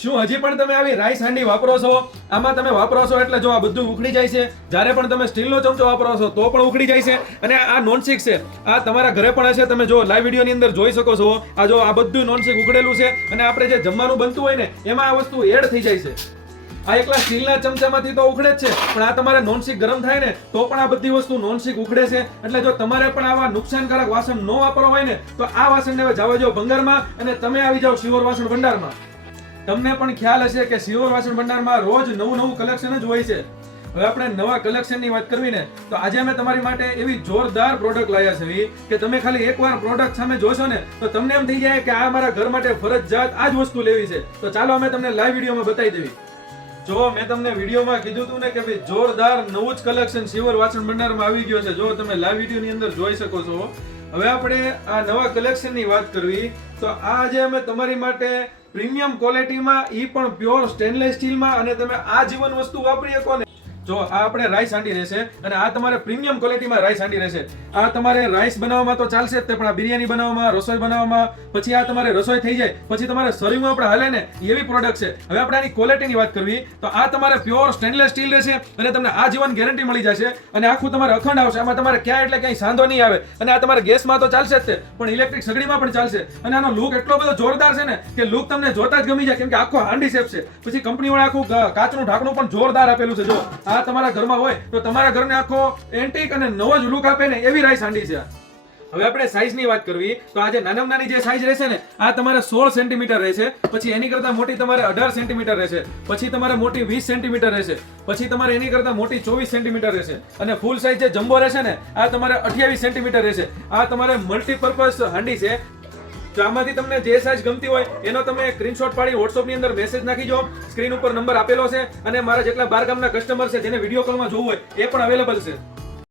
શું હજી પણ તમે આવી રાઈસ હાંડી વાપરો છો? આમાં તમે વાપરો છો એટલે જો આ બધું ઉખડી જાય છે. જ્યારે પણ તમે સ્ટીલનો ચમચો વાપરો છો તો પણ ઉખડી જાય છે. અને આ નોનસ્ટિક છે, આ તમારા ઘરે પણ હશે. તમે જો લાઈવ વિડીયોની અંદર જોઈ શકો છો. આ જો આ બધું નોનસ્ટિક ઉખડેલું છે અને આપણે જે જમવાનું બનતું હોય ને એમાં આ વસ્તુ એડ થઈ જાય છે. આ એકલા સ્ટીલના ચમચામાંથી તો ઉખડે જ છે, પણ આ તમારે નોનસ્ટિક ગરમ થાય ને તો પણ આ બધી વસ્તુ નોનસ્ટિક ઉખડે છે. એટલે જો તમારે પણ આવા નુકસાનકારક વાસણ ન વાપરવા હોય ને તો આ વાસણને હવે જવા જો ભંગારમાં અને તમે આવી જાઓ શિહોર વાસણ ભંડારમાં. તમને પણ ખ્યાલ હશે કે શિહોર વાસણ ભંડારમાં રોજ નવું કલેક્શન જ હોય છે. હવે આપણે નવા કલેક્શનની વાત કરવી ને તો આજે અમે તમારી માટે એવી જોરદાર પ્રોડક્ટ લાવ્યા છે કે તમે ખાલી એકવાર પ્રોડક્ટ સામે જોશો ને તો તમને એમ થઈ જાય કે આ મારા ઘર માટે ફરજિયાત આ જ વસ્તુ લેવી છે. તો ચાલો અમે તમને લાઈવ વિડીયોમાં બતાવી દેવી. જો મેં તમને વિડીયોમાં કીધું હતું ને કે ભાઈ જોરદાર નવું જ કલેક્શન શિહોર વાસણ ભંડારમાં આવી ગયો છે. જો તમે લાઈવ વિડીયોની અંદર જોઈ શકો છો. હવે આપણે આ નવા કલેક્શનની વાત કરવી તો આજે અમે તમારી માટે પ્રીમિયમ ક્વોલિટીમાં ઈ પણ પ્યોર સ્ટેનલેસ સ્ટીલમાં અને તમે આ જીવન વસ્તુ વાપરી શકો ને. જો આ આપણે રાઈસ હાંડી રહેશે અને આ તમારે પ્રીમિયમ ક્વોલિટીમાં રાઈસ હાંડી રહેશે. આ તમારે રાઈસ બનાવવામાં તો ચાલશે જ તે, પણ આ બિરયાની બનાવવામાં, રસોઈ બનાવવામાં, પછી આ તમારે રસોઈ થઈ જાય પછી તમારે સર્વિંગમાં આપણે હાલે ને એવી પ્રોડક્ટ છે. હવે આપણે આની ક્વોલિટીની વાત કરવી તો આ તમારે પ્યોર સ્ટેનલેસ સ્ટીલ રહેશે અને તમને આ જીવન ગેરંટી મળી જશે અને આખું તમારે અખંડ આવશે. આમાં તમારે ક્યાંય એટલે ક્યાંય સાંધો નહીં આવે અને આ તમારે ગેસમાં તો ચાલશે જ તે, પણ ઇલેક્ટ્રિક સગડીમાં પણ ચાલશે. અને આનો લુક એટલો બધો જોરદાર છે ને કે લુક તમને જોતા જ ગમી જાય, કેમ કે આખો હાંડી શેપ છે. પછી કંપની વાળા આખું કાચનું ઢાંકણું પણ જોરદાર આપેલું છે. જો આ તમારા ઘરમાં હોય તો તમારા ઘરને આખો એન્ટિક અને નવો જ લુક આપે ને એવી રાઈસ હાંડી છે. હવે આપણે સાઈઝની વાત કરવી તો આ જે નાનામાં નાની જે સાઈઝ રહેશે ને આ તમારે 16 સેન્ટીમીટર રહેશે. પછી એની કરતા મોટી તમારે 18 સેન્ટીમીટર રહેશે. પછી તમારે મોટી 20 સેન્ટીમીટર રહેશે. પછી તમારે એની કરતા મોટી 24 સેન્ટીમીટર રહેશે. અને ફૂલ સાઈઝ જે જમ્બો રહેશે ને આ તમારે 28 સેન્ટીમીટર રહેશે. આ તમારે મલ્ટીપર્પઝ હાંડી છે. તો આમાંથી તમને જે સાઈઝ ગમતી હોય એનો તમે સ્ક્રીનશોટ પાડી વોટ્સઅપની અંદર મેસેજ નાખી દો. સ્ક્રીન ઉપર નંબર આપેલો છે અને મારા જેટલા બાર ગામના કસ્ટમર છે જેને વિડીયો કોલમાં જોવું હોય એ પણ અવેલેબલ છે.